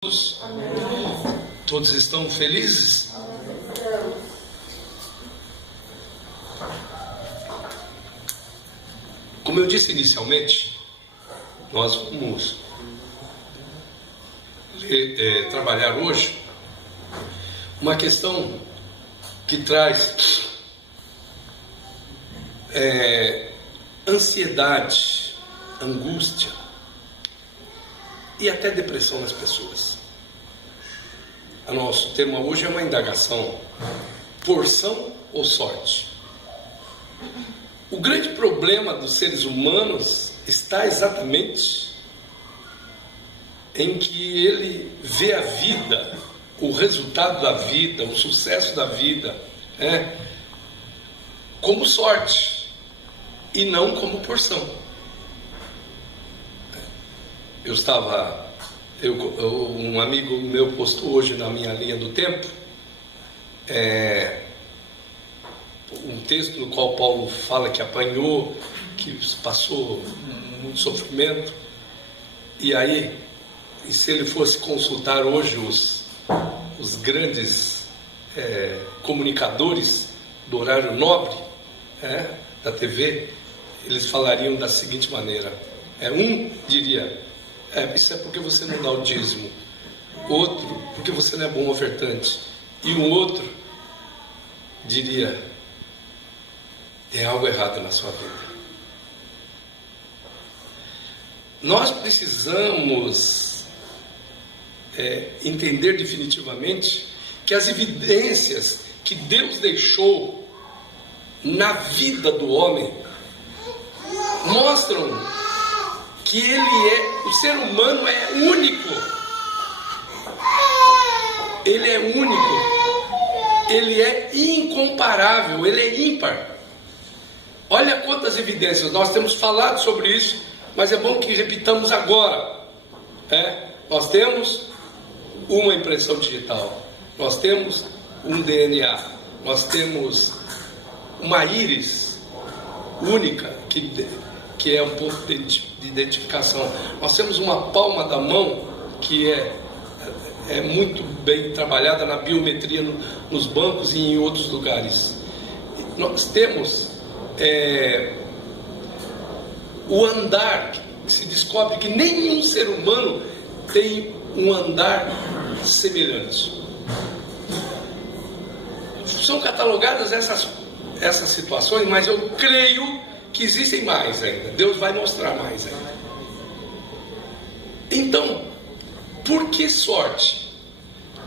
Amém. Todos estão felizes? Como eu disse inicialmente, nós vamos trabalhar hoje uma questão que traz ansiedade, angústia e até depressão nas pessoas. O nosso tema hoje é uma indagação: porção ou sorte? O grande problema dos seres humanos está exatamente em que ele vê a vida, o resultado da vida, o sucesso da vida, como sorte e não como porção. Um amigo meu postou hoje na minha linha do tempo um texto no qual Paulo fala que apanhou, que passou muito sofrimento, e aí, se ele fosse consultar hoje os grandes comunicadores do horário nobre da TV, eles falariam da seguinte maneira: um diria, isso é porque você não dá o dízimo; outro, porque você não é bom ofertante; e um outro diria, tem algo errado na sua vida. Nós precisamos entender definitivamente que as evidências que Deus deixou na vida do homem mostram que o ser humano é único. Ele é único. Ele é incomparável. Ele é ímpar. Olha quantas evidências. Nós temos falado sobre isso, mas é bom que repitamos agora. Nós temos uma impressão digital. Nós temos um DNA. Nós temos uma íris única que é um ponto de identificação. Nós temos uma palma da mão que é muito bem trabalhada na biometria nos bancos e em outros lugares. Nós temos o andar, que se descobre que nenhum ser humano tem um andar semelhante. São catalogadas essas situações, mas eu creio que existem mais ainda. Deus vai mostrar mais ainda. Então, por que sorte?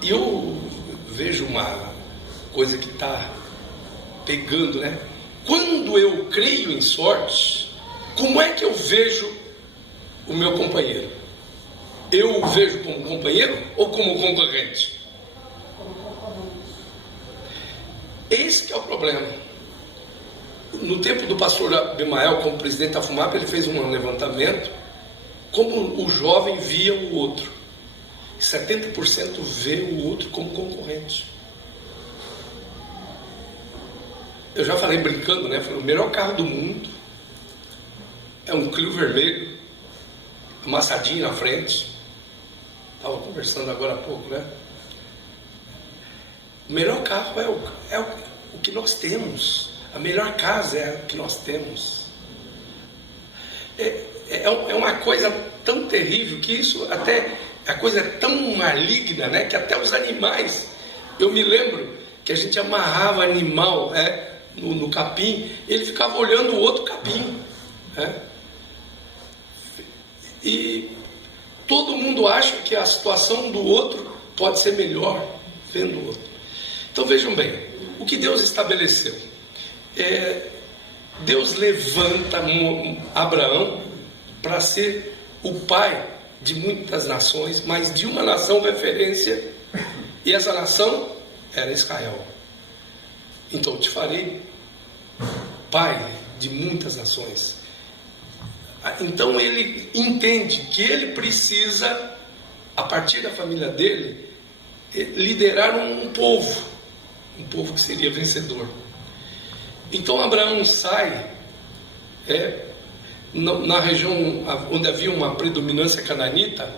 E eu vejo uma coisa que está pegando, Quando eu creio em sorte, como é que eu vejo o meu companheiro? Eu o vejo como companheiro ou como concorrente? Esse que é o problema. No tempo do pastor Abimael, como presidente da FUMAP, ele fez um levantamento como o jovem via o outro. 70% vê o outro como concorrente. Eu já falei brincando, Falei, o melhor carro do mundo é um Clio vermelho, amassadinho na frente. Estava conversando agora há pouco, O melhor carro é o que nós temos. A melhor casa é a que nós temos. É uma coisa tão terrível que isso até... A coisa é tão maligna, que até os animais... Eu me lembro que a gente amarrava animal no capim, ele ficava olhando o outro capim. E todo mundo acha que a situação do outro pode ser melhor vendo o outro. Então vejam bem, o que Deus estabeleceu. Deus levanta Abraão para ser o pai de muitas nações, mas de uma nação referência, e essa nação era Israel. Então te farei pai de muitas nações. Então ele entende que ele precisa, a partir da família dele, liderar um povo que seria vencedor. Então Abraão sai na região onde havia uma predominância cananita,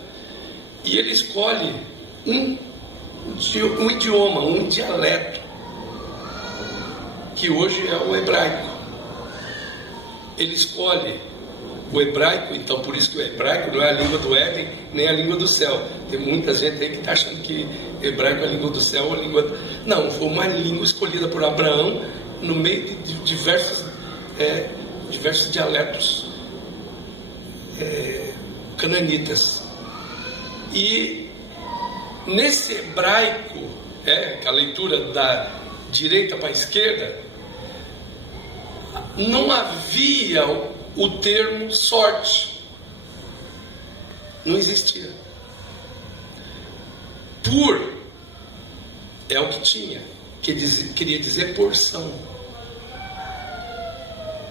E ele escolhe um idioma, um dialeto, que hoje é o hebraico. Ele escolhe o hebraico, então por isso que o hebraico não é a língua do Éden, nem a língua do céu. Tem muita gente aí que está achando que hebraico é a língua do céu, a língua... Não, foi uma língua escolhida por Abraão no meio de diversos dialetos cananitas. E nesse hebraico, que a leitura da direita para a esquerda, não havia o termo sorte, não existia. Pur é o que tinha, queria dizer porção.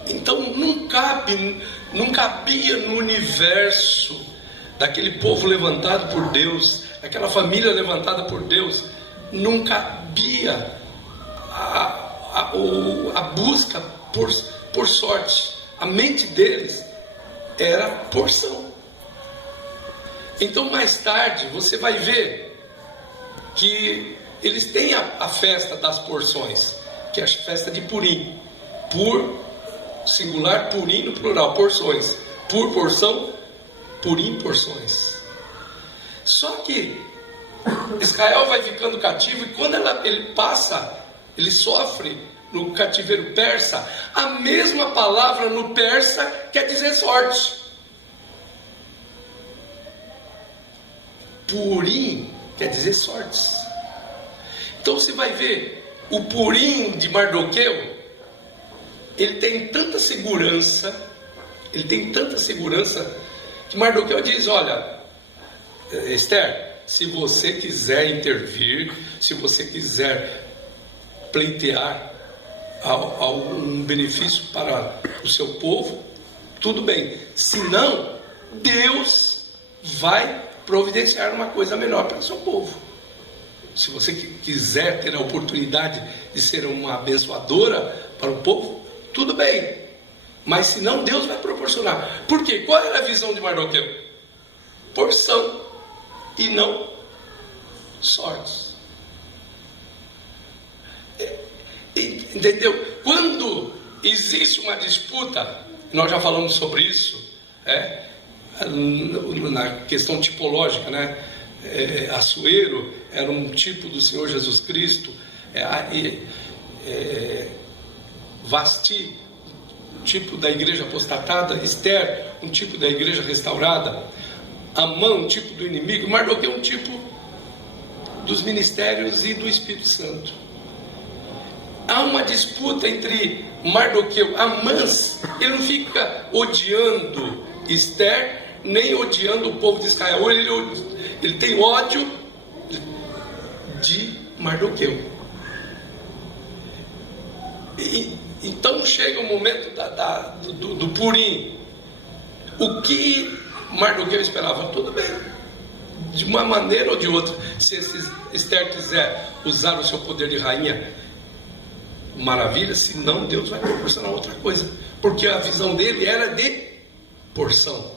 Então não cabia no universo daquele povo levantado por Deus, aquela família levantada por Deus, não cabia a busca por sorte. A mente deles era porção. Então mais tarde você vai ver que eles têm a festa das porções, que é a festa de Purim. Pur, singular, Purim no plural, porções. Pur, porção, Purim, porções. Só que Israel vai ficando cativo, e quando ele sofre no cativeiro persa, a mesma palavra no persa quer dizer sorte. Purim quer dizer sortes. Então você vai ver o Purim de Mardoqueu, ele tem tanta segurança, que Mardoqueu diz: olha, Esther, se você quiser intervir, se você quiser pleitear algum benefício para o seu povo, tudo bem. Se não, Deus vai providenciar uma coisa melhor para o seu povo. Se você quiser ter a oportunidade de ser uma abençoadora para o povo, tudo bem. Mas se não, Deus vai proporcionar. Por quê? Qual era a visão de Mardoqueu? Porção e não sortes. Entendeu? Quando existe uma disputa, nós já falamos sobre isso, na questão tipológica, né? Assuero era um tipo do Senhor Jesus Cristo, Vasti, um tipo da igreja apostatada, Esther, um tipo da igreja restaurada, Amã, um tipo do inimigo, Mardoqueu, um tipo dos ministérios e do Espírito Santo. Há uma disputa entre Mardoqueu, Amã, ele não fica odiando Esther, nem odiando o povo de Israel, ele tem ódio de Mardoqueu. Então chega o momento do Purim. O que Mardoqueu esperava? Tudo bem, de uma maneira ou de outra. Se Esther quiser usar o seu poder de rainha, maravilha. Se não, Deus vai proporcionar outra coisa, porque a visão dele era de porção.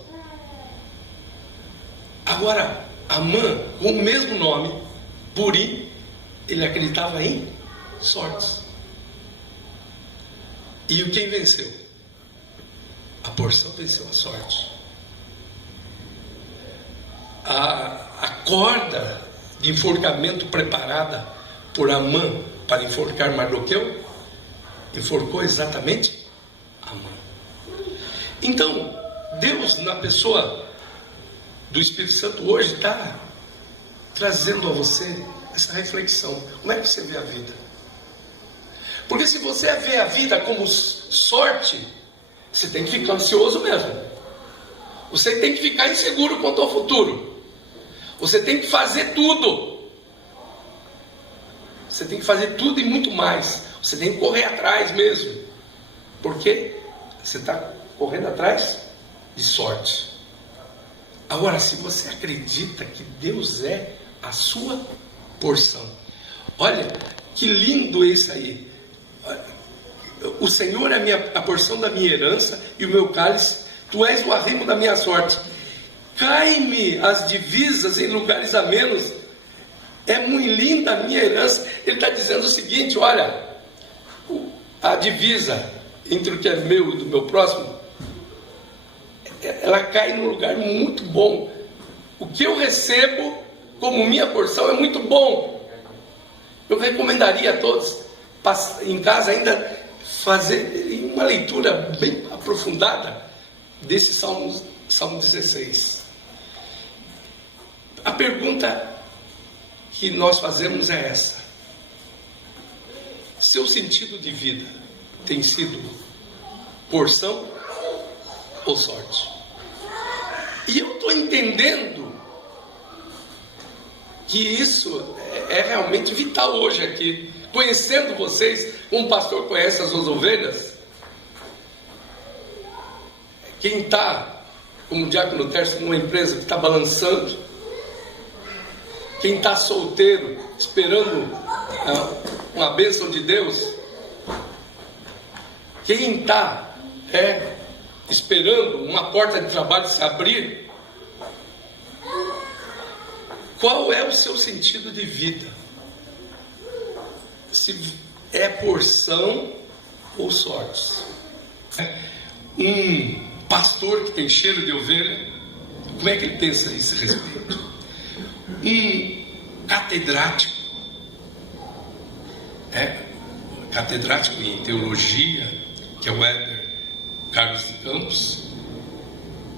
Agora, Amã, com o mesmo nome, Purim, ele acreditava em sortes. E quem venceu? A porção venceu a sorte. A corda de enforcamento preparada por Amã para enforcar Mardoqueu, enforcou exatamente Amã. Então, Deus, na pessoa do Espírito Santo, hoje está trazendo a você essa reflexão. Como é que você vê a vida? Porque se você vê a vida como sorte, você tem que ficar ansioso mesmo. Você tem que ficar inseguro quanto ao futuro. Você tem que fazer tudo. Você tem que fazer tudo e muito mais. Você tem que correr atrás mesmo. Porque você está correndo atrás de sorte. Agora, se você acredita que Deus é a sua porção, olha que lindo isso aí. O Senhor é a porção da minha herança e o meu cálice. Tu és o arrimo da minha sorte. Cai-me as divisas em lugares amenos. É muito linda a minha herança. Ele está dizendo o seguinte: olha, a divisa entre o que é meu e do meu próximo, ela cai num lugar muito bom. O que eu recebo como minha porção é muito bom. Eu recomendaria a todos, em casa ainda, fazer uma leitura bem aprofundada desse Salmo 16. A pergunta que nós fazemos é essa: seu sentido de vida tem sido porção ou sorte? E eu estou entendendo que isso é realmente vital hoje aqui. Conhecendo vocês, como o pastor conhece as suas ovelhas, quem está, como o diácono Tércio, numa empresa que está balançando, quem está solteiro, esperando uma bênção de Deus, quem está esperando uma porta de trabalho se abrir, qual é o seu sentido de vida? Se é porção ou sorte? Um pastor que tem cheiro de ovelha, como é que ele pensa a esse respeito? Um catedrático, catedrático em teologia, que é o Weber Carlos de Campos,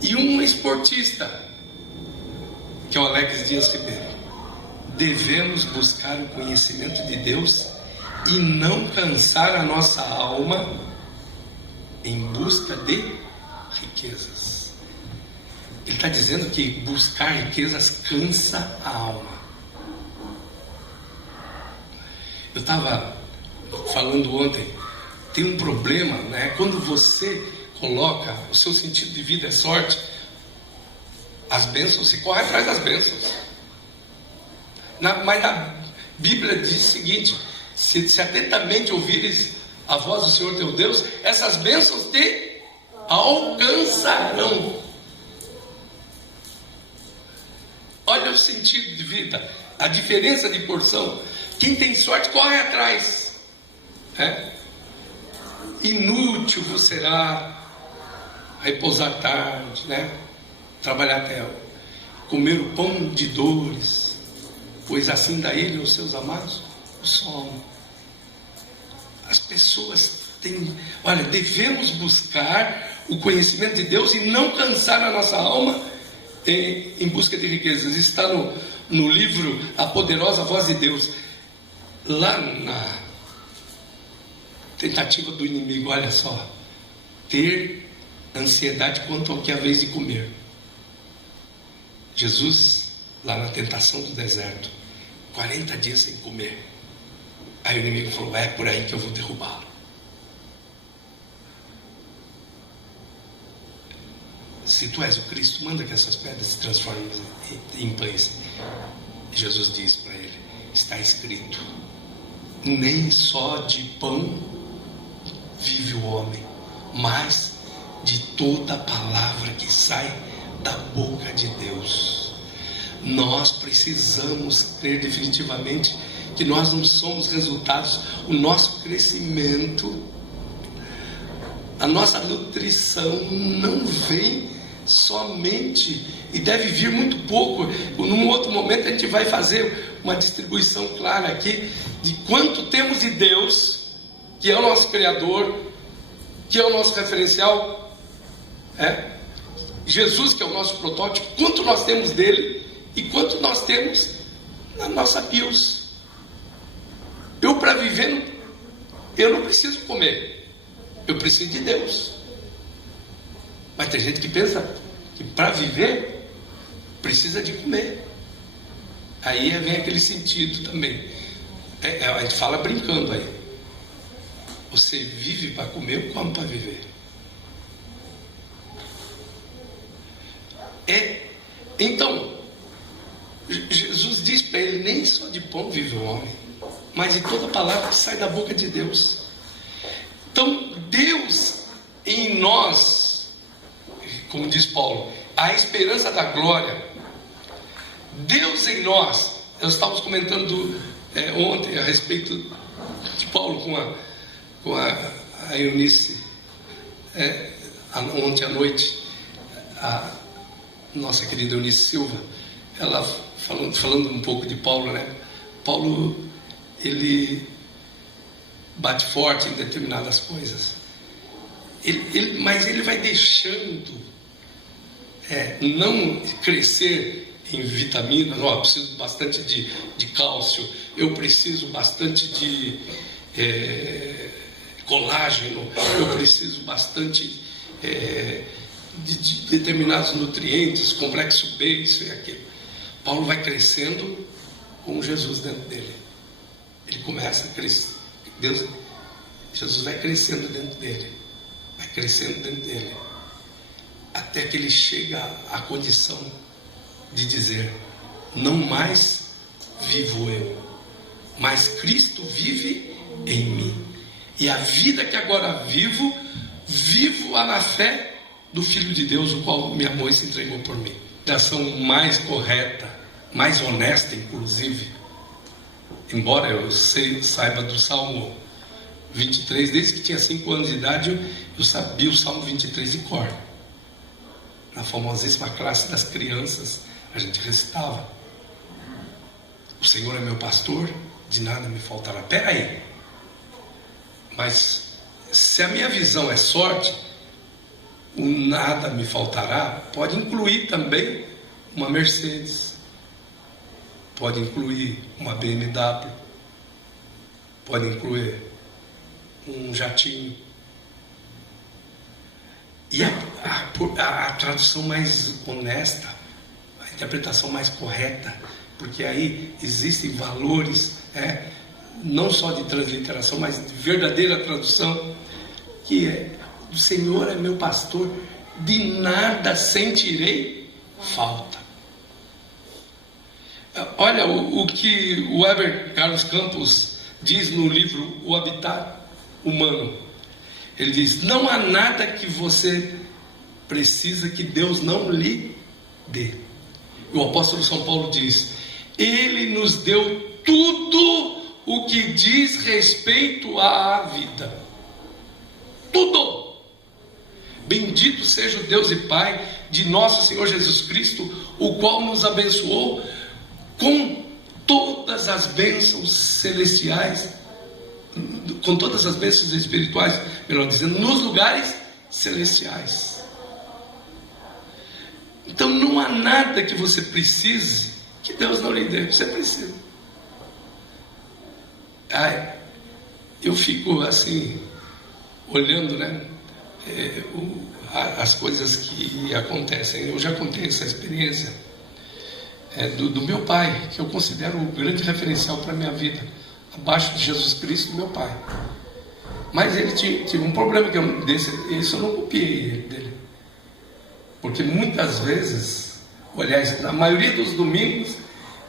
e um esportista, que é o Alex Dias Ribeiro. Devemos buscar o conhecimento de Deus e não cansar a nossa alma em busca de riquezas. Ele está dizendo que buscar riquezas cansa a alma. Eu estava falando ontem, tem um problema, quando você coloca o seu sentido de vida é sorte, as bênçãos, se corre atrás das bênçãos. Mas a Bíblia diz o seguinte: se atentamente ouvires a voz do Senhor teu Deus, essas bênçãos te alcançarão. Olha o sentido de vida, a diferença de porção. Quem tem sorte corre atrás. Inútil vos será repousar tarde, trabalhar até comer o pão de dores, pois assim dá ele aos seus amados o sono. As pessoas devemos buscar o conhecimento de Deus e não cansar a nossa alma em busca de riquezas. Está no livro A Poderosa Voz de Deus, lá na tentativa do inimigo, olha só, ter ansiedade quanto ao que é a vez de comer. Jesus, lá na tentação do deserto, 40 dias sem comer. Aí o inimigo falou: é por aí que eu vou derrubá-lo. Se tu és o Cristo, manda que essas pedras se transformem em pães. Jesus diz para ele: está escrito, nem só de pão vive o homem, mas de toda a palavra que sai da boca de Deus. Nós precisamos crer definitivamente que nós não somos resultados, o nosso crescimento, a nossa nutrição não vem somente, e deve vir muito pouco. Num outro momento a gente vai fazer uma distribuição clara aqui de quanto temos de Deus, que é o nosso Criador, que é o nosso referencial, Jesus, que é o nosso protótipo, quanto nós temos dele e quanto nós temos na nossa bios. Eu, para viver, eu não preciso comer, eu preciso de Deus. Mas tem gente que pensa que para viver precisa de comer. Aí vem aquele sentido também. A gente fala brincando aí. Você vive para comer ou come para viver? Então, Jesus diz para ele: nem só de pão vive o homem, mas de toda palavra que sai da boca de Deus. Então, Deus em nós, como diz Paulo, a esperança da glória. Deus em nós. Nós estávamos comentando ontem a respeito de Paulo com a Eunice, ontem à noite, a nossa querida Eunice Silva, ela falando um pouco de Paulo, né? Paulo, ele bate forte em determinadas coisas, mas ele vai deixando não crescer em vitaminas. Eu preciso bastante de cálcio, eu preciso bastante de colágeno, eu preciso bastante de determinados nutrientes, complexo B, isso e aquilo. Paulo vai crescendo com Jesus dentro dele. Ele começa a crescer, Jesus vai crescendo dentro dele, vai crescendo dentro dele, até que ele chega à condição de dizer: não mais vivo eu, mas Cristo vive em mim. E a vida que agora vivo-a na fé do Filho de Deus, o qual me amou e se entregou por mim. Da ação mais correta, mais honesta, inclusive, embora eu saiba do Salmo 23, desde que tinha 5 anos de idade, eu sabia o Salmo 23 de cor. Na famosíssima classe das crianças, a gente recitava: o Senhor é meu pastor, de nada me faltará. Espera aí, mas se a minha visão é sorte, o nada me faltará pode incluir também uma Mercedes, pode incluir uma BMW, pode incluir um jatinho. E a tradução mais honesta, a interpretação mais correta, porque aí existem valores, não só de transliteração, mas de verdadeira tradução, que é: o Senhor é meu pastor, de nada sentirei falta. Olha o que o Heber Carlos Campos diz no livro O Habitat Humano. Ele diz: não há nada que você precisa que Deus não lhe dê. E o apóstolo São Paulo diz: Ele nos deu tudo o que diz respeito à vida. Tudo. Bendito seja o Deus e Pai de nosso Senhor Jesus Cristo, o qual nos abençoou com todas as bênçãos celestiais, com todas as bênçãos espirituais, melhor dizendo, nos lugares celestiais. Então não há nada que você precise que Deus não lhe dê. Você precisa. Eu fico assim, olhando, né, as coisas que acontecem. Eu já contei essa experiência do meu pai, que eu considero o grande referencial para a minha vida, abaixo de Jesus Cristo, meu pai. Mas ele tinha um problema, que isso eu não copiei dele, porque muitas vezes, aliás, na maioria dos domingos,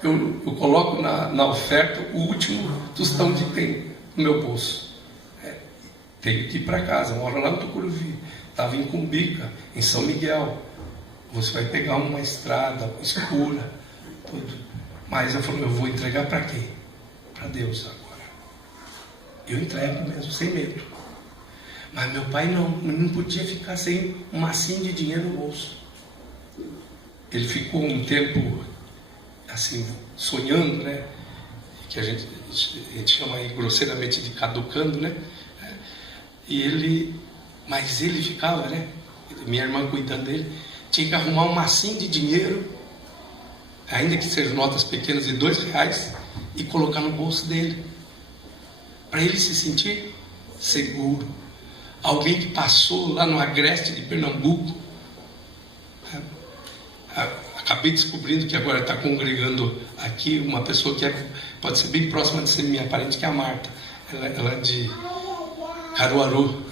eu coloco na oferta o último tostão que tem no meu bolso. Tenho que ir para casa, moro lá no Tucuruvi, estava em Cumbica, em São Miguel. Você vai pegar uma estrada escura, tudo. Mas eu falei: eu vou entregar para quem? Para Deus agora. Eu entrego mesmo, sem medo. Mas meu pai não podia ficar sem um massinho de dinheiro no bolso. Ele ficou um tempo assim, sonhando, né? Que a gente chama aí grosseiramente de caducando, né? Mas ele ficava, né? Minha irmã cuidando dele, tinha que arrumar um massinho de dinheiro, ainda que sejam notas pequenas de R$2, e colocar no bolso dele, para ele se sentir seguro. Alguém que passou lá no Agreste de Pernambuco, acabei descobrindo que agora está congregando aqui uma pessoa que pode ser bem próxima de ser minha parente, que é a Marta. Ela é de Caruaru,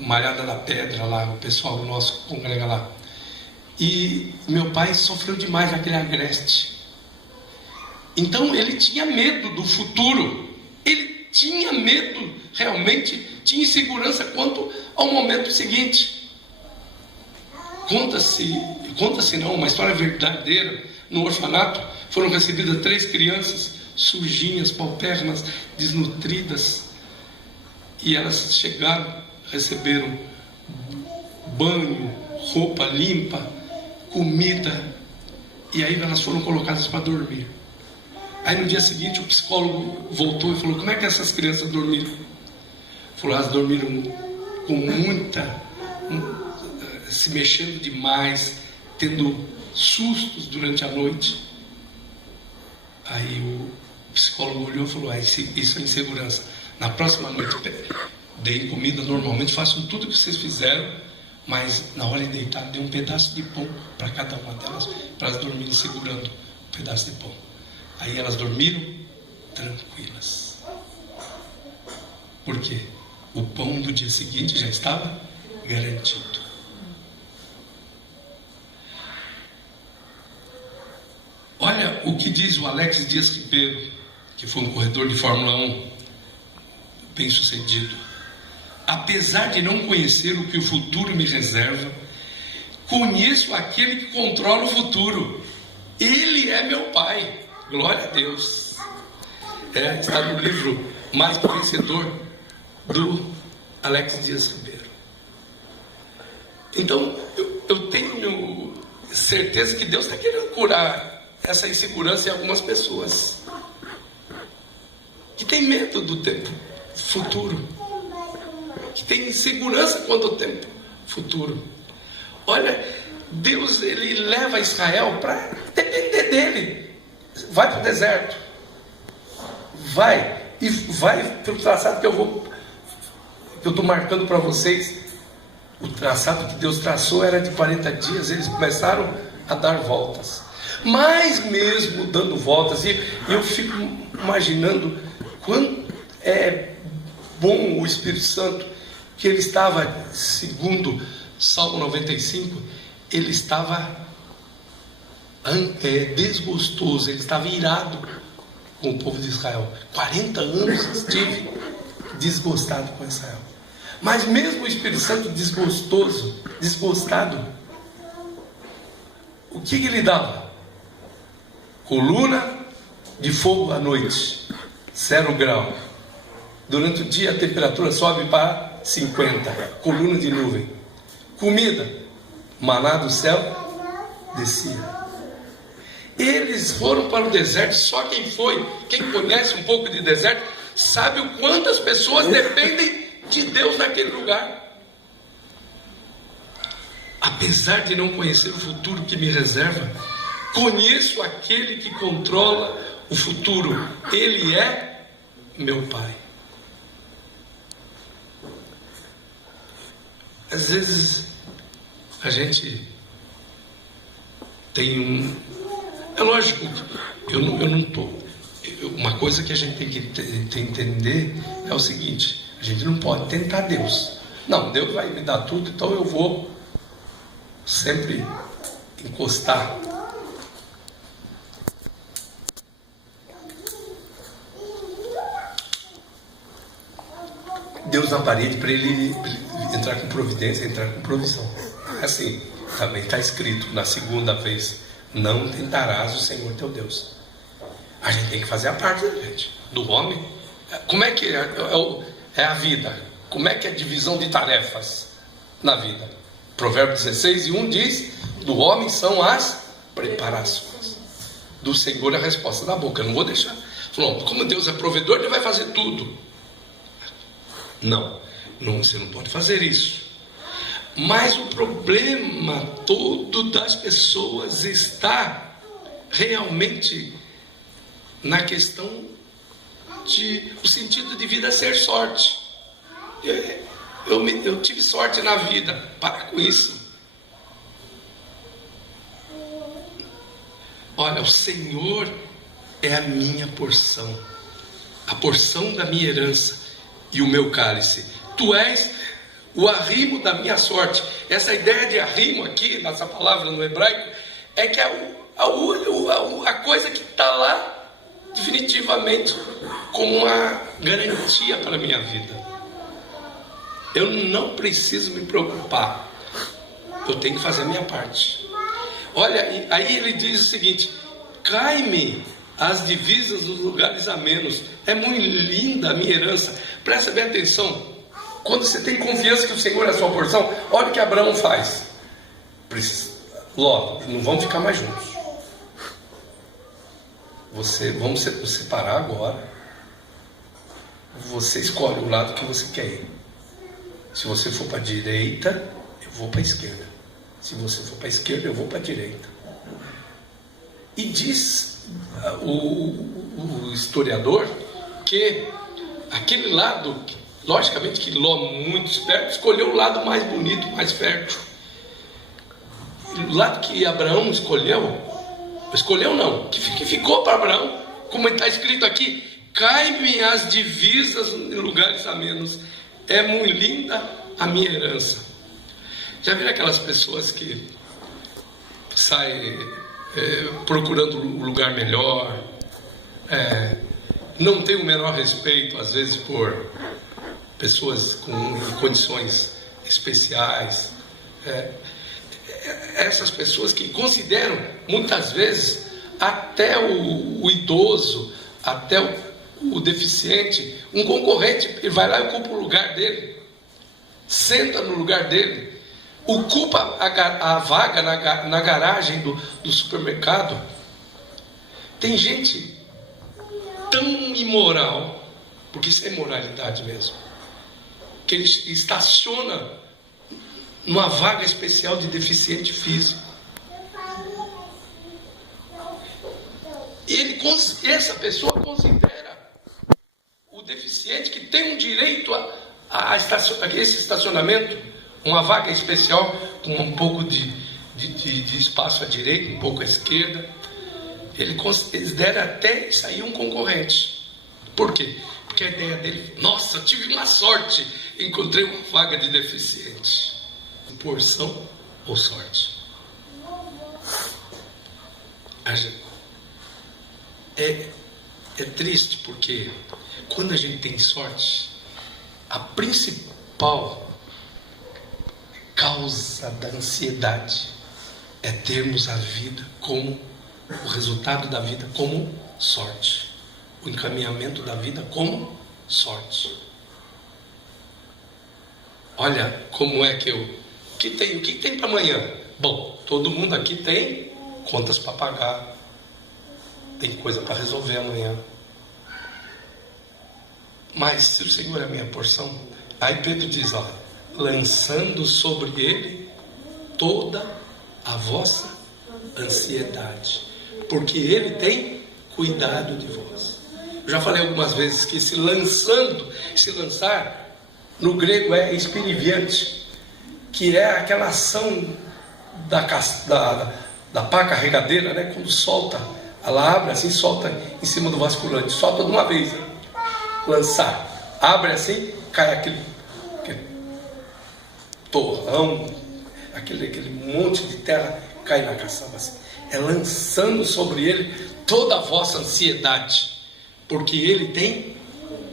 Malhada da Pedra lá, o pessoal nosso congrega lá. E meu pai sofreu demais naquele Agreste. Então ele tinha medo do futuro. Ele tinha medo, realmente tinha insegurança quanto ao momento seguinte. Conta-se não, uma história verdadeira. No orfanato foram recebidas 3 crianças sujinhas, paupérrimas, desnutridas, e elas chegaram, receberam banho, roupa limpa, comida, e aí elas foram colocadas para dormir. Aí no dia seguinte o psicólogo voltou e falou: como é que essas crianças dormiram? Falou: elas dormiram com muita, se mexendo demais, tendo sustos durante a noite. Aí o psicólogo olhou e falou: isso é insegurança. Na próxima noite deem comida normalmente, façam tudo o que vocês fizeram, mas na hora de deitar dê um pedaço de pão para cada uma delas, para elas dormirem segurando um pedaço de pão. Aí elas dormiram tranquilas. Por quê? O pão do dia seguinte já estava garantido. Olha o que diz o Alex Dias Ribeiro, que foi um corredor de Fórmula 1 bem sucedido. Apesar de não conhecer o que o futuro me reserva, conheço aquele que controla o futuro. Ele é meu Pai. Glória a Deus. Está no livro Mais que Vencedor, do Alex Dias Ribeiro. Então eu tenho certeza que Deus está querendo curar essa insegurança em algumas pessoas que tem medo do tempo futuro, que tem insegurança quanto ao tempo futuro. Olha, Deus, ele leva Israel para depender dele. Vai para o deserto, vai pelo traçado que eu estou marcando para vocês. O traçado que Deus traçou era de 40 dias. Eles começaram a dar voltas, mas mesmo dando voltas, e eu fico imaginando quanto é bom o Espírito Santo, que ele estava, segundo Salmo 95, ele estava desgostoso, ele estava irado com o povo de Israel. 40 anos esteve desgostado com Israel. Mas mesmo o Espírito Santo desgostado, o que ele dava? Coluna de fogo à noite, 0 grau. Durante o dia a temperatura sobe para 50. Coluna de nuvem. Comida, maná do céu descia. Eles foram para o deserto. Só quem conhece um pouco de deserto, sabe o quanto as pessoas dependem de Deus naquele lugar. Apesar de não conhecer o futuro que me reserva, conheço aquele que controla o futuro. Ele é meu Pai. Às vezes a gente tem é lógico que eu não estou. Uma coisa que a gente tem que entender é o seguinte: a gente não pode tentar Deus. Não, Deus vai me dar tudo, então eu vou sempre encostar. Deus na parede para ele entrar com providência, entrar com provisão. Assim, também está escrito na segunda vez: não tentarás o Senhor teu Deus. A gente tem que fazer a parte, gente, do homem. Como é que é a vida? Como é que é a divisão de tarefas na vida? Provérbios 16:1 diz: do homem são as preparações, do Senhor é a resposta da boca. Eu não vou deixar. Falou, como Deus é provedor, Ele vai fazer tudo. Não, você não pode fazer isso. Mas o problema todo das pessoas está realmente na questão de o sentido de vida ser sorte. Eu tive sorte na vida. Para com isso. Olha, o Senhor é a minha porção, a porção da minha herança e o meu cálice. Tu és o arrimo da minha sorte. Essa ideia de arrimo aqui, nessa palavra no hebraico, é que a coisa que está lá definitivamente como uma garantia para a minha vida. Eu não preciso me preocupar. eu tenho que fazer a minha parte. Olha, aí ele diz o seguinte: cai-me as divisas dos lugares amenos, é muito linda a minha herança. Presta bem atenção, quando você tem confiança que o Senhor é a sua porção, olha o que Abraão faz. Ló, não vamos ficar mais juntos. Vamos nos separar agora. Você escolhe o lado que você quer ir. Se você for para a direita, eu vou para a esquerda. Se você for para a esquerda, eu vou para a direita. E diz o historiador que aquele lado, logicamente que Ló, muito esperto, escolheu o lado mais bonito, mais fértil. O lado que Abraão escolheu não, que ficou para Abraão, como está escrito aqui: cai-me as divisas em lugares amenos, é muito linda a minha herança. Já viram aquelas pessoas que saem procurando um lugar melhor, não tem o menor respeito às vezes por pessoas com condições especiais, essas pessoas que consideram muitas vezes até o idoso, até o deficiente, um concorrente, ele vai lá e ocupa o lugar dele, senta no lugar dele, ocupa a vaga na garagem do supermercado. Tem gente tão imoral, porque isso é imoralidade mesmo, que ele estaciona numa vaga especial de físico. Essa pessoa considera o deficiente que tem um direito a esse estacionamento, uma vaga especial com um pouco de espaço à direita, um pouco à esquerda. Eles deram até isso aí um concorrente. Por quê? Porque a ideia dele: nossa, eu tive uma sorte, encontrei uma vaga de deficiente. Porção ou sorte? É triste, porque quando a gente tem sorte, a principal causa da ansiedade é termos a vida como o resultado da vida como sorte, o encaminhamento da vida como sorte. Olha como é que o que tem para amanhã? Bom, todo mundo aqui tem contas para pagar, tem coisa para resolver amanhã. Mas se o Senhor é a minha porção, aí Pedro diz: ó, lançando sobre ele toda a vossa ansiedade, porque ele tem cuidado de vós. Eu já falei algumas vezes que esse lançar no grego é espiriviante, que é aquela ação da pá carregadeira, né? Quando solta, ela abre assim, solta em cima do basculante, solta de uma vez, né? Lançar, abre assim, cai aquele torrão, aquele monte de terra, cai na caçamba assim. É lançando sobre ele toda a vossa ansiedade, porque ele tem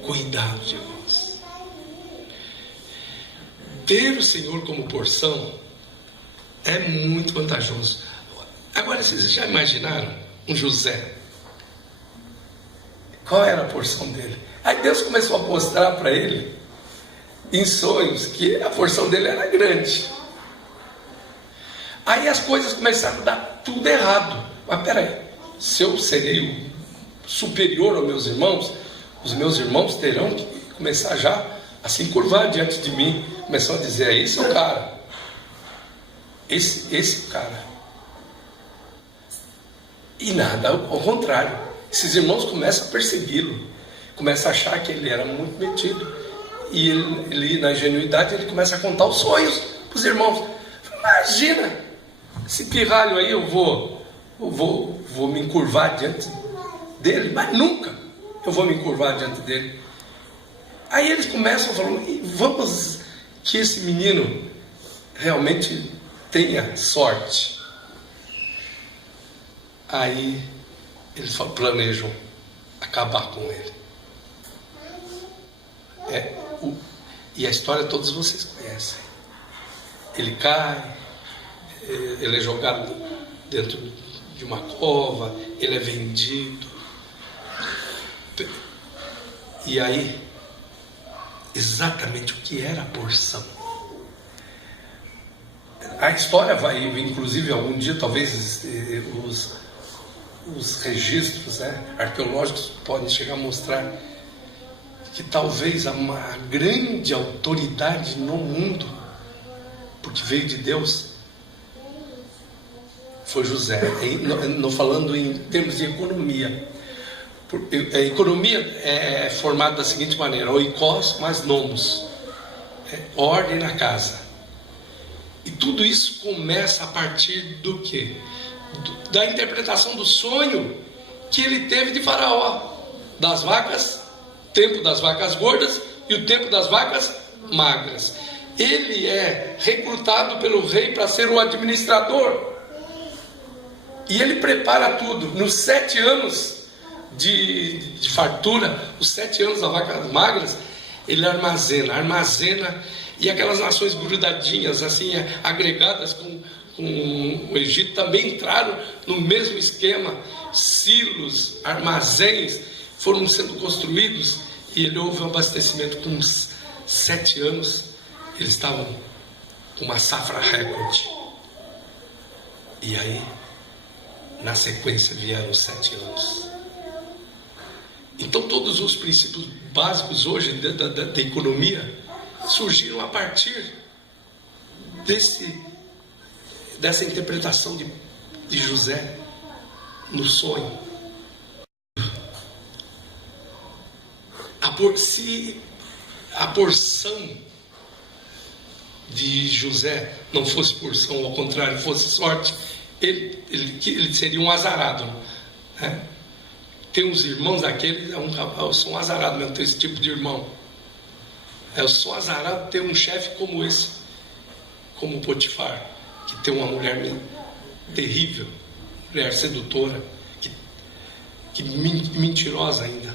cuidado de vós. Ter o Senhor como porção é muito vantajoso. Agora, vocês já imaginaram um José? Qual era a porção dele? Aí Deus começou a mostrar para ele em sonhos que a porção dele era grande. Aí as coisas começaram a dar tudo errado. Mas peraí, se eu serei o superior aos meus irmãos, os meus irmãos terão que começar já a se encurvar diante de mim. Começam a dizer: esse é o cara, esse cara. E nada, ao contrário, esses irmãos começam a persegui-lo, começam a achar que ele era muito metido, e ele na ingenuidade, ele começa a contar os sonhos para os irmãos. Imagina, esse pirralho aí, eu vou me encurvar diante dele, mas nunca eu vou me encurvar diante dele. Aí eles começam a falar: vamos que esse menino realmente tenha sorte. Aí eles planejam acabar com ele. E a história todos vocês conhecem. Ele cai, ele é jogado dentro de uma cova, ele é vendido. E aí, exatamente o que era a porção? A história vai, inclusive algum dia, talvez os registros, arqueológicos podem chegar a mostrar que talvez uma grande autoridade no mundo, porque veio de Deus, foi José. Não falando em termos de economia. A economia é formada da seguinte maneira: oikos mais nomos, ordem na casa. E tudo isso começa a partir do quê? Da interpretação do sonho que ele teve de Faraó, das vacas, tempo das vacas gordas e o tempo das vacas magras. Ele é recrutado pelo rei para ser o administrador, e ele prepara tudo. Nos 7 anos de fartura, os 7 anos das vacas magras, ele armazena, e aquelas nações grudadinhas, assim, agregadas com o Egito, também entraram no mesmo esquema. Silos, armazéns foram sendo construídos, e ele houve um abastecimento. Com uns 7 anos, eles estavam com uma safra recorde. E aí, na sequência, vieram os 7 anos. Então, todos os princípios básicos hoje da economia surgiram a partir dessa interpretação de José no sonho. Se a porção de José não fosse porção, ao contrário, fosse sorte, ele seria um azarado, né? Tem uns irmãos daqueles, eu sou um azarado mesmo, ter esse tipo de irmão. Eu sou azarado ter um chefe como esse, como Potifar, que tem uma mulher terrível, mulher sedutora, que mentirosa ainda.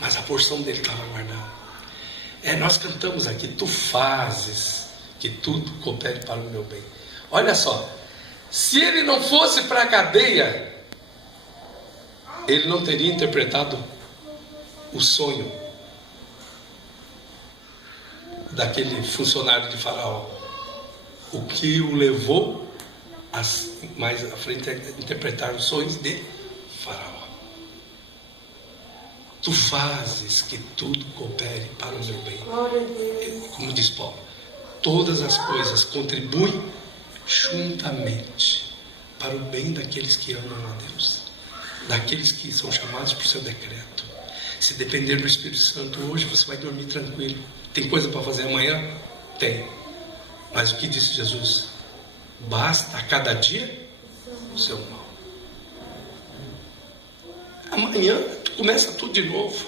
Mas a porção dele estava guardada. Nós cantamos aqui: tu fazes que tudo coopere para o meu bem. Olha só, se ele não fosse para a cadeia, ele não teria interpretado o sonho daquele funcionário de Faraó, o que o levou mais à frente a interpretar os sonhos de Faraó. Tu fazes que tudo coopere para o meu bem. Como diz Paulo, todas as coisas contribuem juntamente para o bem daqueles que amam a Deus, daqueles que são chamados por seu decreto. Se depender do Espírito Santo, hoje você vai dormir tranquilo. Tem coisa para fazer amanhã? Tem. Mas o que disse Jesus? Basta a cada dia o seu mal. Amanhã começa tudo de novo.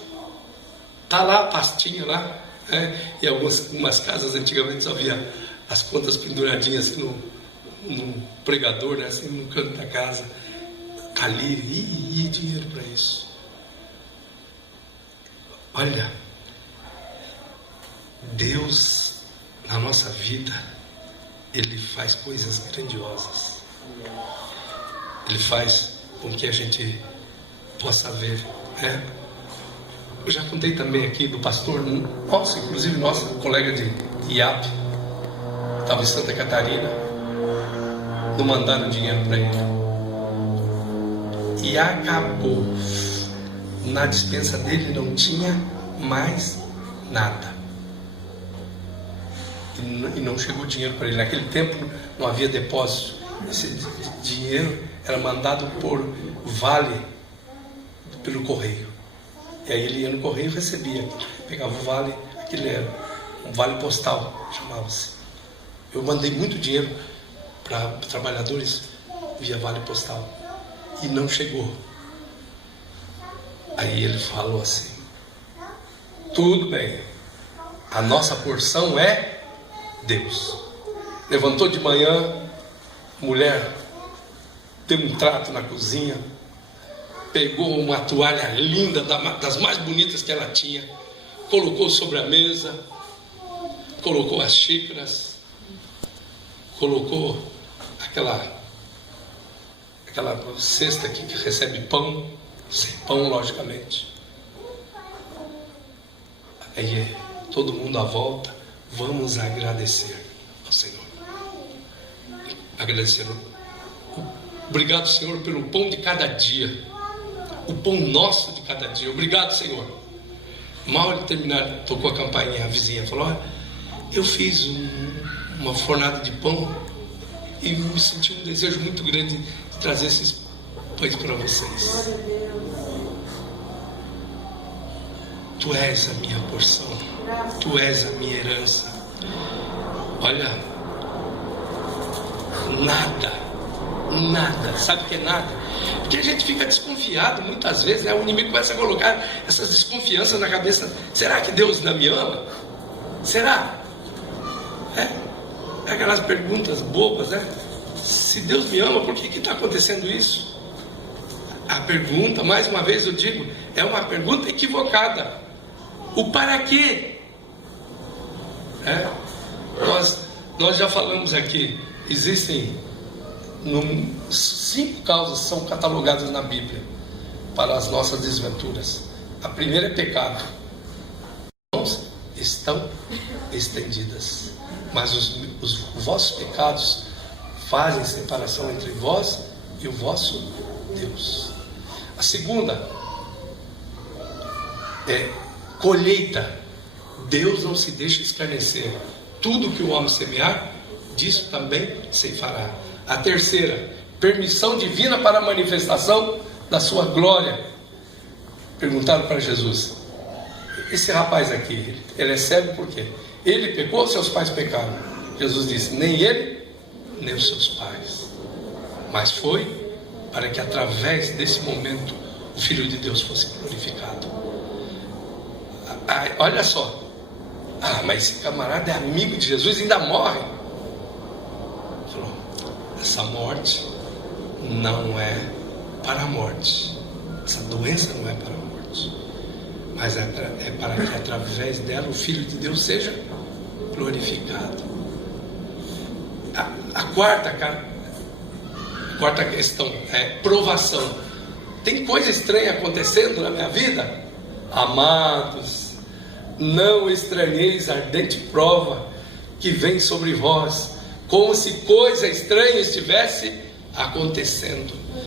Está lá a pastinha lá, né? E algumas casas antigamente só havia as contas penduradinhas assim no pregador, né? Assim no canto da casa. Está ali, e dinheiro para isso. Olha, Deus na nossa vida, Ele faz coisas grandiosas. Ele faz com que a gente possa ver, né? Eu já contei também aqui do pastor nosso, inclusive nosso colega de IAP, estava em Santa Catarina, não mandaram dinheiro para ele, e acabou. Na despensa dele não tinha mais nada, e não chegou dinheiro para ele. Naquele tempo não havia depósito. Esse dinheiro era mandado por vale, pelo correio. E aí ele ia no correio e recebia, pegava o vale, aquele era um vale postal, chamava-se. Eu mandei muito dinheiro para trabalhadores via vale postal, e não chegou. Aí ele falou assim: tudo bem, a nossa porção é Deus. Levantou de manhã, mulher deu um trato na cozinha, pegou uma toalha linda, das mais bonitas que ela tinha, colocou sobre a mesa, colocou as xícaras, colocou aquela cesta aqui que recebe pão, sem pão, logicamente. Aí todo mundo à volta, vamos agradecer ao Senhor. Agradecer. Obrigado, Senhor, pelo pão de cada dia, o pão nosso de cada dia. Obrigado, Senhor. Mal ele terminar, tocou a campainha, a vizinha falou: olha, eu fiz uma fornada de pão e me senti um desejo muito grande de trazer esses pães para vocês. Tu és a minha porção, tu és a minha herança. Olha, nada, sabe o que é nada? Porque a gente fica desconfiado muitas vezes, né? O inimigo começa a colocar essas desconfianças na cabeça. Será que Deus não me ama? Será? Aquelas perguntas bobas, né? Se Deus me ama, por que está acontecendo isso? A pergunta, mais uma vez eu digo, é uma pergunta equivocada. O para quê? Nós já falamos aqui, existem 5 causas que são catalogadas na Bíblia para as nossas desventuras. A primeira é pecado. As mãos estão estendidas, mas os vossos pecados fazem separação entre vós e o vosso Deus. A segunda é colheita. Deus não se deixa escarnecer. Tudo que o homem semear, disso também ceifará. A terceira, permissão divina para a manifestação da sua glória. Perguntaram para Jesus: esse rapaz aqui, ele é cego por quê? Ele pecou ou seus pais pecaram? Jesus disse: nem ele, nem os seus pais. Mas foi para que através desse momento o Filho de Deus fosse glorificado. Olha só. Mas esse camarada é amigo de Jesus e ainda morre. Falou: essa morte não é para a morte. Essa doença não é para a morte. Mas é para que através dela o Filho de Deus seja glorificado. A quarta questão é provação. Tem coisa estranha acontecendo na minha vida? Amados, não estranheis a ardente prova que vem sobre vós, como se coisa estranha estivesse acontecendo.